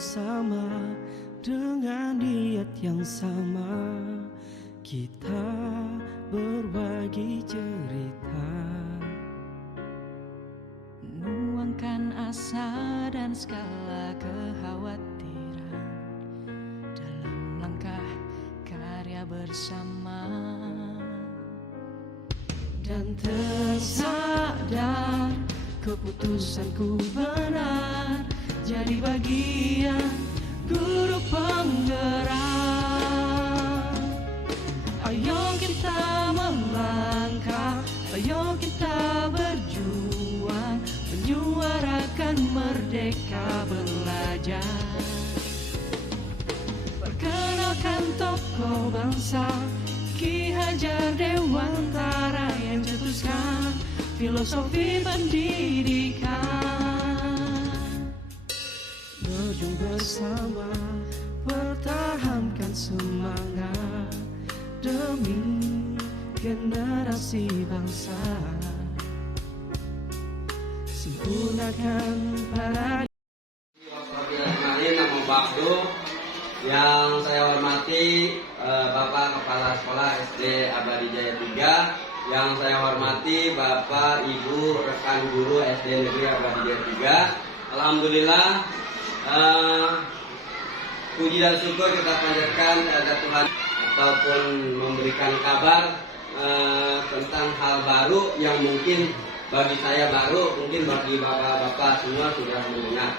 sama, dengan niat yang sama, kita berbagi cerita, menuangkan asa dan segala kekhawatiran dalam langkah karya bersama, dan tersadar keputusanku benar, jadi bagian guru penggerak. Ayo kita melangkah, ayo kita berjuang, menyuarakan merdeka belajar. Perkenalkan tokoh bangsa Ki Hajar Dewantara yang cetuskan filosofi pendidikan. Berjuang bersama, pertahankan semangat demi generasi bangsa. Sempurnakan para nama Bakdo. Yang saya hormati Bapak Kepala Sekolah SD Abadi Jaya 3, yang saya hormati Bapak Ibu rekan guru SD Negeri Abadi Jaya 3. Alhamdulillah, puji dan syukur kita panjatkan kepada Tuhan ataupun memberikan kabar tentang hal baru yang mungkin bagi saya baru, mungkin bagi bapak-bapak semua sudah mendengar.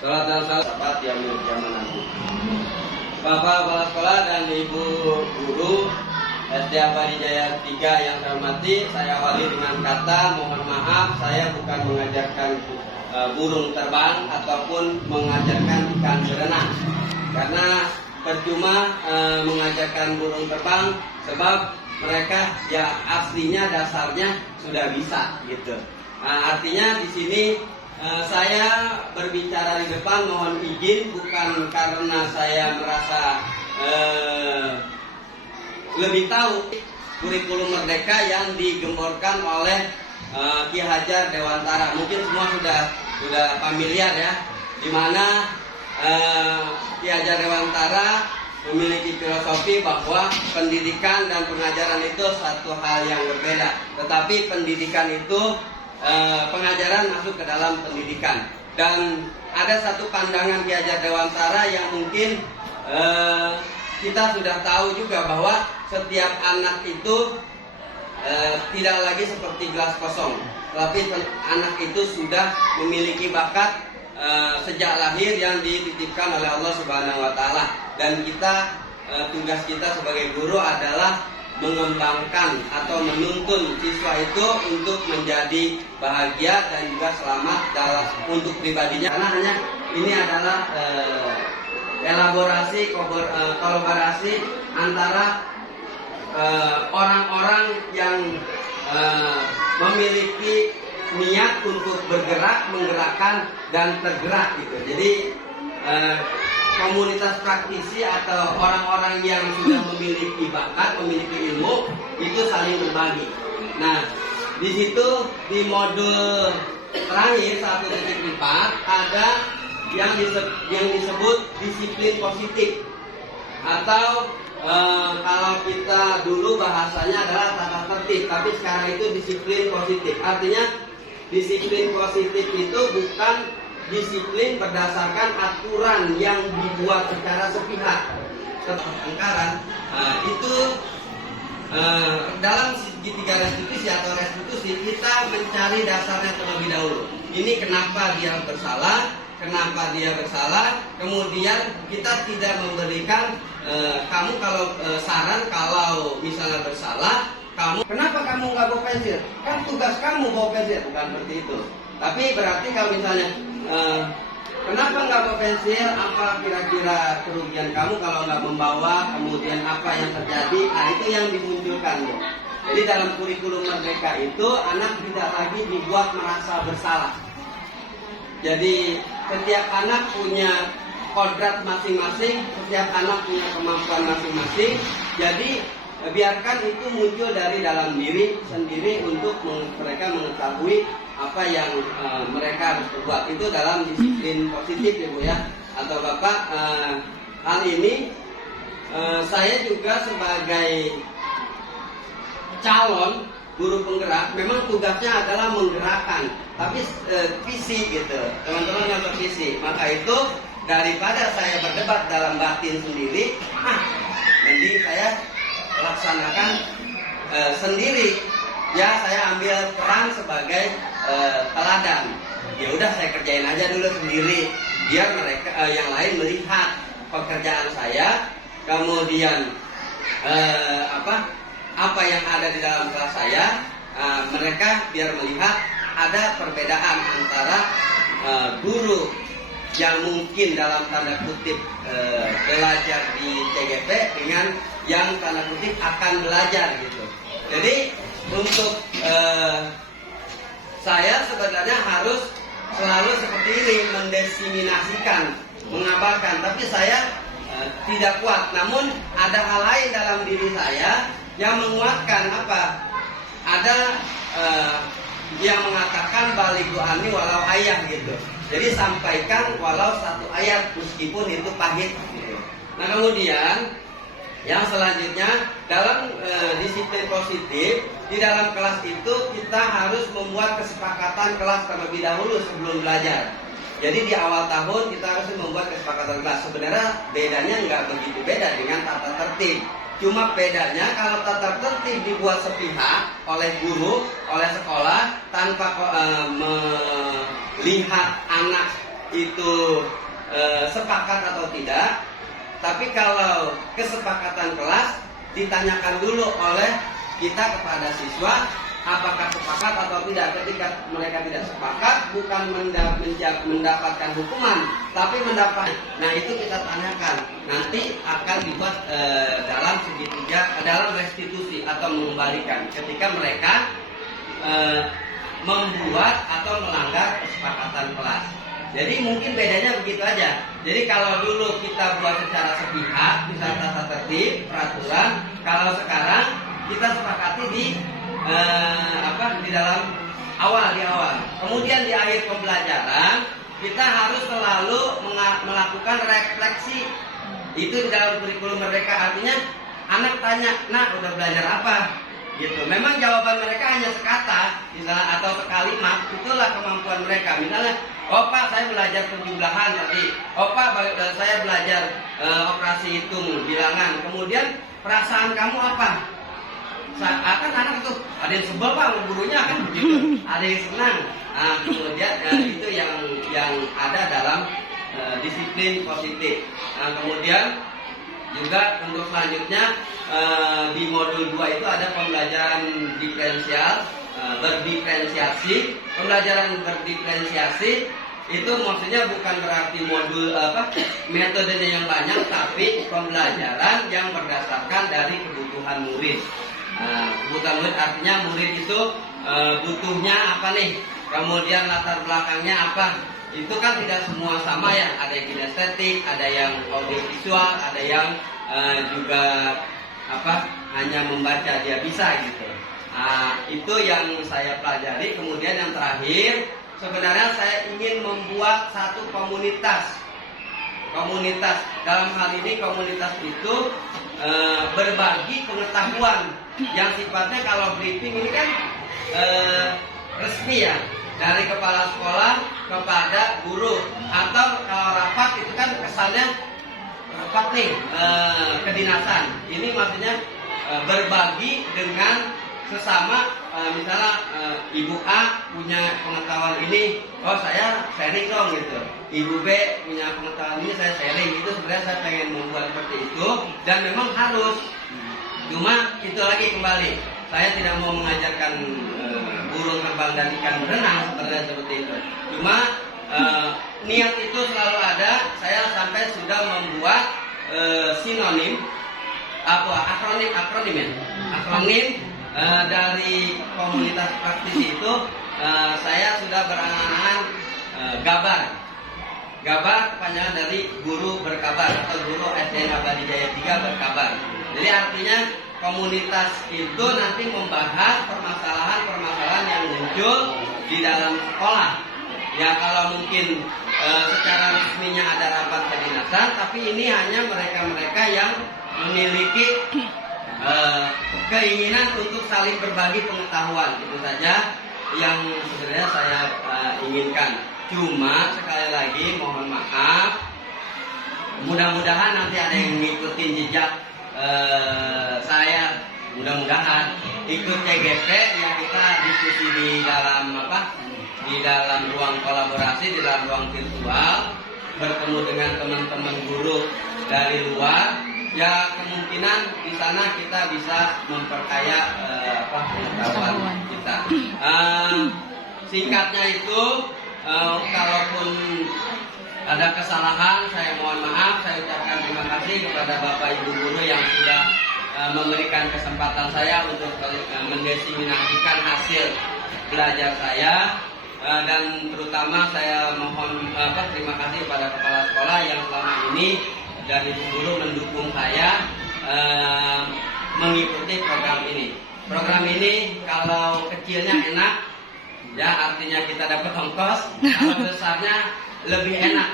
Salat dan sahabat yang berjamaah nanti. Bapak Kepala Sekolah dan Ibu Guru SD Abadi Jaya 3 yang saya hormati, saya awali dengan kata mohon maaf, saya bukan mengajarkan burung terbang ataupun mengajarkan ikan berenang, karena percuma mengajarkan burung terbang sebab mereka ya aslinya dasarnya sudah bisa gitu. Artinya di sini saya berbicara di depan mohon izin bukan karena saya merasa lebih tahu kurikulum merdeka yang digemborkan oleh Ki Hajar Dewantara. Mungkin semua sudah familiar ya, di mana Ki Hajar Dewantara memiliki filosofi bahwa pendidikan dan pengajaran itu satu hal yang berbeda. Tetapi pendidikan itu pengajaran masuk ke dalam pendidikan, dan ada satu pandangan Ki Hajar Dewantara yang mungkin kita sudah tahu juga bahwa setiap anak itu tidak lagi seperti gelas kosong, tapi anak itu sudah memiliki bakat sejak lahir yang dititipkan oleh Allah Subhanahu wa Ta'ala, dan kita tugas kita sebagai guru adalah mengembangkan atau menuntun siswa itu untuk menjadi bahagia dan juga selamat dalam untuk pribadinya, karena hanya ini adalah elaborasi kolaborasi antara orang-orang yang memiliki niat untuk bergerak, menggerakkan dan tergerak gitu. Jadi komunitas praktisi atau orang-orang yang sudah memiliki bakat, memiliki ilmu itu saling berbagi. Nah, di situ di modul terakhir 1.4 ada yang disebut disiplin positif, atau kalau kita dulu bahasanya adalah tata tertib, tapi sekarang itu disiplin positif. Artinya disiplin positif itu bukan disiplin berdasarkan aturan yang dibuat secara sepihak, pertengkaran. Itu dalam segitiga restitusi atau restitusi kita mencari dasarnya terlebih dahulu. Ini kenapa dia bersalah, kemudian kita tidak memberikan kamu kalau saran kalau misalnya bersalah, kenapa kamu nggak bawa pensil? Kan tugas kamu bawa pensil, bukan seperti itu. Tapi berarti kalau misalnya kenapa nggak bawa pensil? Apa kira-kira kerugian kamu kalau nggak membawa? Kemudian apa yang terjadi? Nah, itu yang dimunculkan, Bu. Jadi dalam kurikulum merdeka itu anak tidak lagi dibuat merasa bersalah. Jadi setiap anak punya kodrat masing-masing, setiap anak punya kemampuan masing-masing. Jadi biarkan itu muncul dari dalam diri sendiri untuk mereka mengetahui apa yang mereka harus berbuat. Itu dalam disiplin positif ya Bu ya, atau Bapak, hal ini saya juga sebagai calon guru penggerak memang tugasnya adalah menggerakkan, tapi visi gitu, teman-teman nonton visi. Maka itu daripada saya berdebat dalam batin sendiri, mending saya laksanakan sendiri. Ya, saya ambil peran sebagai teladan. Ya udah, saya kerjain aja dulu sendiri, biar mereka yang lain melihat pekerjaan saya. Kemudian apa yang ada di dalam kelas saya, mereka biar melihat ada perbedaan antara guru yang mungkin dalam tanda kutip belajar di CGP dengan yang tanda kutip akan belajar gitu. Jadi untuk saya sebenarnya harus selalu seperti ini, mendesiminasikan, mengabarkan, tapi saya tidak kuat. Namun ada hal lain dalam diri saya yang menguatkan apa? Ada yang mengatakan balighu anni walau ayat gitu. Jadi sampaikan walau satu ayat meskipun itu pahit gitu. Nah, kemudian yang selanjutnya dalam disiplin positif, di dalam kelas itu kita harus membuat kesepakatan kelas terlebih dahulu sebelum belajar. Jadi di awal tahun kita harus membuat kesepakatan kelas. Sebenarnya bedanya nggak begitu beda dengan tata tertib. Cuma bedanya kalau tata tertib dibuat sepihak oleh guru, oleh sekolah tanpa melihat anak itu sepakat atau tidak. Tapi kalau kesepakatan kelas ditanyakan dulu oleh kita kepada siswa apakah sepakat atau tidak. Ketika mereka tidak sepakat, bukan mendapatkan hukuman, tapi mendapat. Nah, itu kita tanyakan. Nanti akan dibuat dalam segitiga, dalam restitusi atau mengembalikan ketika mereka membuat atau melanggar kesepakatan kelas. Jadi mungkin bedanya begitu aja. Jadi kalau dulu kita buat secara sepihak, misalnya tata tertib, peraturan. Kalau sekarang kita sepakati di dalam di awal. Kemudian di akhir pembelajaran kita harus selalu melakukan refleksi. Itu di dalam kurikulum Merdeka. Artinya anak tanya, "Nak, udah belajar apa?" Gitu. Memang jawaban mereka hanya sekata, misalnya atau sekalimat. Itulah kemampuan mereka. Misalnya, "Oh Pak, saya belajar penjumlahan tadi. Oh Pak, saya belajar operasi hitung bilangan." Kemudian perasaan kamu apa? Akan anak itu ada yang sebel Pak, gurunya kan begitu. Ada yang senang. Nah, kemudian itu yang ada dalam disiplin positif. Nah, kemudian juga untuk selanjutnya di modul 2 itu ada pembelajaran diferensial, berdiferensiasi. Pembelajaran berdiferensiasi itu maksudnya bukan berarti modul metodenya yang banyak, tapi pembelajaran yang berdasarkan dari kebutuhan murid. Kebutuhan murid artinya murid itu butuhnya apa nih, kemudian latar belakangnya apa. Itu kan tidak semua sama ya, ada yang kinestetik, ada yang audiovisual, ada yang juga hanya membaca dia bisa gitu. Itu yang saya pelajari. Kemudian yang terakhir, sebenarnya saya ingin membuat satu komunitas. Dalam hal ini komunitas itu berbagi pengetahuan yang sifatnya, kalau briefing ini kan resmi ya, dari kepala sekolah kepada guru, atau kalau rapat itu kan kesannya rapat nih kedinasan. Ini maksudnya berbagi dengan sesama, misalnya Ibu A punya pengetahuan ini, oh saya sharing dong gitu. Ibu B punya pengetahuan ini, saya sharing. Itu sebenarnya saya pengen membuat seperti itu, dan memang harus. Cuma itu lagi kembali, saya tidak mau mengajarkan burung terbang dan ikan berenang sebenarnya seperti itu. Cuma niat itu selalu ada. Saya sampai sudah membuat sinonim, akronim dari komunitas praktis itu. Saya sudah berangan-angan Gabar kepanjangan dari guru berkabar atau guru SD Abadi Jaya 3 berkabar. Jadi artinya komunitas itu nanti membahas permasalahan-permasalahan yang muncul di dalam sekolah. Ya kalau mungkin secara resminya ada rapat kedinasan, tapi ini hanya mereka-mereka yang memiliki keinginan untuk saling berbagi pengetahuan. Itu saja yang sebenarnya saya inginkan. Cuma sekali lagi mohon maaf, mudah-mudahan nanti ada yang ngikutin jejak saya, mudah-mudahan ikut TGP ya, kita diskusi di dalam di dalam ruang kolaborasi, di dalam ruang virtual, bertemu dengan teman-teman guru dari luar. Ya kemungkinan di sana kita bisa memperkaya pengetahuan kita. Singkatnya itu, kalaupun ada kesalahan, saya mohon maaf. Saya ucapkan terima kasih kepada Bapak Ibu guru yang sudah memberikan kesempatan saya untuk mendesiminasikan hasil belajar saya. Dan terutama saya mohon terima kasih kepada kepala sekolah yang selama ini dan ibu guru mendukung saya mengikuti program ini. Program ini kalau kecilnya enak, ya artinya kita dapat ongkos. Kalau besarnya lebih enak.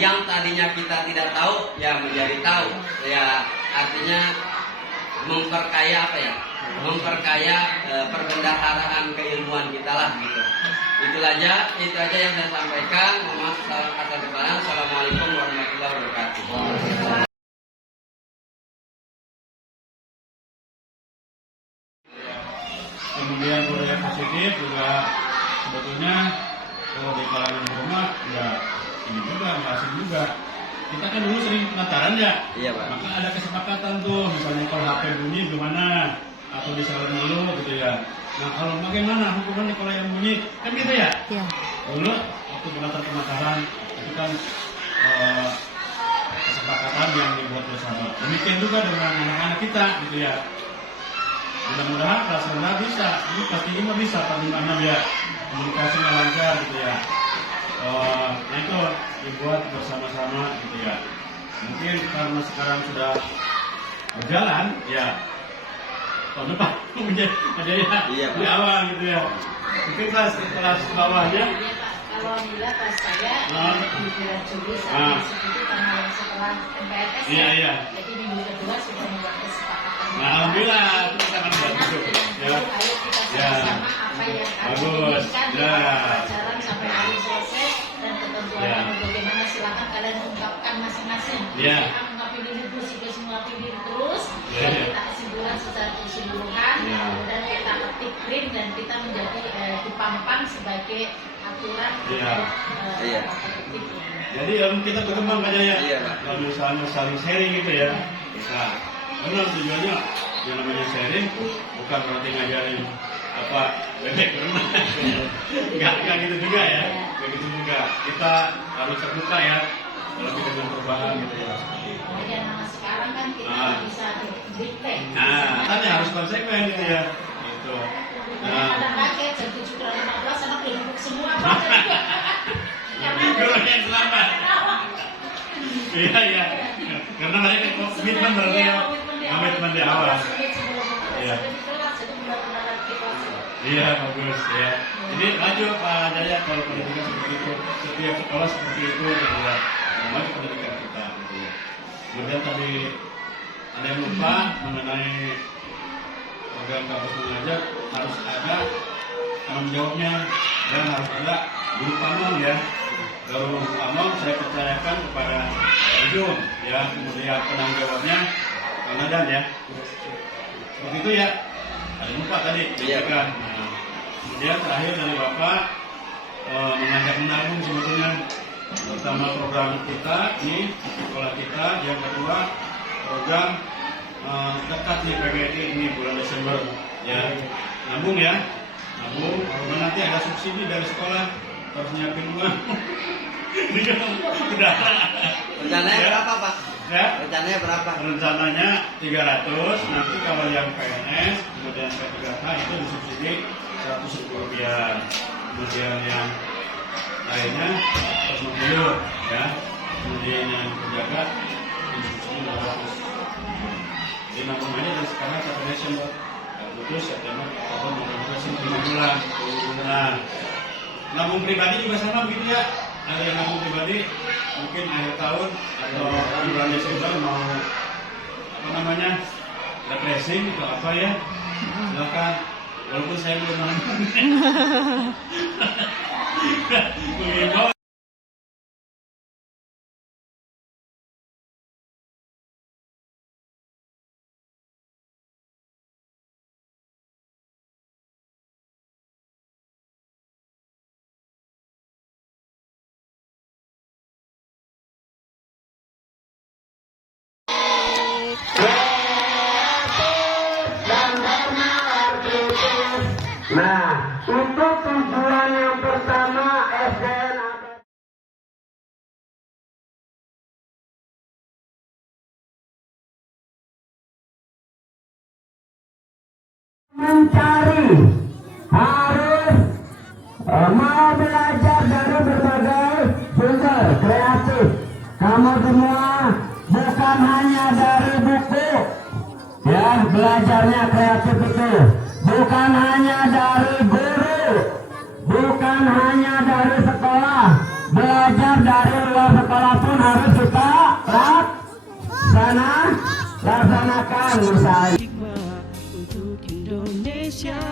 Yang tadinya kita tidak tahu, ya menjadi tahu. Ya artinya memperkaya memperkaya perbendaharaan keilmuan kita lah gitu. Itu aja yang saya sampaikan. Mohon maaf salah kata kesalahan. Assalamualaikum warahmatullahi wabarakatuh. Kemudian budaya positif juga sebetulnya kalau di kalangan rumah ya ini juga masih juga. Kita kan dulu sering penataran ya. Iya Pak. Maka ada kesepakatan tuh, misalnya kalau HP bunyi gimana atau disalin dulu gitu ya. Nah kalau bagaimana hukumannya kalau yang bunyi kan gitu ya. Iya. Dulu waktu penataran itu kan kesepakatan yang dibuat bersama. Demikian juga dengan anak-anak kita gitu ya. Mudah-mudahan kelas rendah bisa, ini pasti ini bisa bagaimana ya komunikasinya lancar gitu ya. Nah itu dibuat bersama-sama gitu ya. Mungkin karena sekarang sudah berjalan ya, tahun depan menjadi di awal gitu ya. Mungkin kelas bawahnya. Kalau alhamdulillah pas saya di bulan Juli saya seperti tanggal setelah MPLS Iya. Jadi minggu kedua sudah membuat kesepakatan. Nah, alhamdulillah itu sangat bagus. Ya. Ayo kita sama-sama apa yang kami inginkan di pelajaran sampai hari selesai dan ketentuan bagaimana silakan kalian ungkapkan masing-masing. Jangan ungkapin ini terus, ungkapin ini terus. Dan kita kesimpulan secara keseluruhan dan kita ketik print dan kita menjadi dipampang sebagai aturan Jadi kita berkembang aja ya. Kalau misalnya saling sharing gitu ya, bisa. Karena tujuannya yang namanya sharing bukan berarti ngajarin bebek berenang. Enggak gitu juga ya. Begitu juga. Kita harus terbuka ya. Kalau kita dengan perubahan gitu ya. Nah, sekarang kan kita bisa diktek. Nah, tadi harus konsekuen gitu ya. Gitu. Kadang kaget jam 7:15 anak udah duduk semua. Karena yang selamat. Iya. Karena mereka komitmen berarti ya. Komitmen di awal. Iya. Iya bagus ya. Jadi lanjut Pak Jaya, kalau pendidikan seperti itu, setiap sekolah seperti itu gitu ya. Maju pendidikan kita gitu ya. Kemudian tadi ada yang lupa mengenai program kampus mengajar, harus ada tanggung jawabnya dan harus ada guru pamong ya. Guru pamong saya percayakan kepada Ujung ya, kemudian penanggung jawabnya Kang Nadan ya. Seperti itu ya. Ada lupa tadi kan. Nah, kemudian terakhir dari Bapak mengajak menabung sebetulnya pertama program kita ini sekolah kita, yang kedua program dekat nih PGRI ini bulan Desember ya, nabung ya, nabung. Nanti ada subsidi dari sekolah, harus nyiapin uang. Rencananya berapa Pak? Ya? Rencananya berapa? Rencananya 300, nanti kalau yang PNS kemudian P3K itu disubsidi Rp100.000, kemudian yang lainnya 150 ya, kemudian yang penjaga disubsidi 200. Jadi nabung aja dari sekarang sampai Desember, Agustus, September, Oktober, November, 5 bulan. Nah, nabung pribadi juga sama begitu ya. ada yang aku pribadi mungkin akhir tahun atau di bulan Desember mau apa namanya refreshing atau apa ya, silakan. Walaupun saya belum nonton. Mengimbau Nah, itu tujuan yang pertama SDN mencari, harus mau belajar dari berbagai sumber kreatif. Kamu semua bukan hanya dari buku, ya belajarnya kreatif itu. Bukan hanya dari guru, bukan hanya dari sekolah, belajar dari luar sekolah pun harus kita laksanakan misalnya. Hikmah untuk Indonesia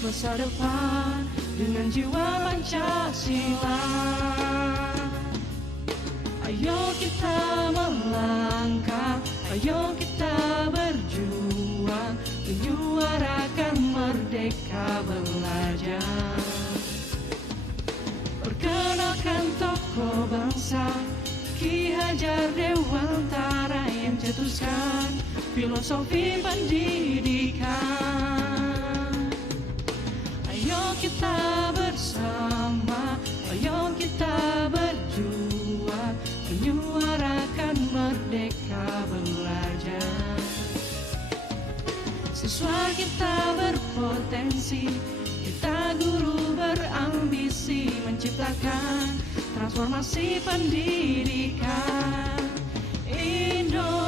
masa depan dengan jiwa Pancasila. Ayo kita melangkah, ayo kita berjuang menyuarakan merdeka belajar. Perkenalkan tokoh bangsa Ki Hajar Dewantara yang cetuskan filosofi pendidikan. Ayo kita bersama, ayo kita berjuang menyuarakan merdeka belajar. Siswa kita berpotensi, kita guru berambisi menciptakan transformasi pendidikan Indonesia.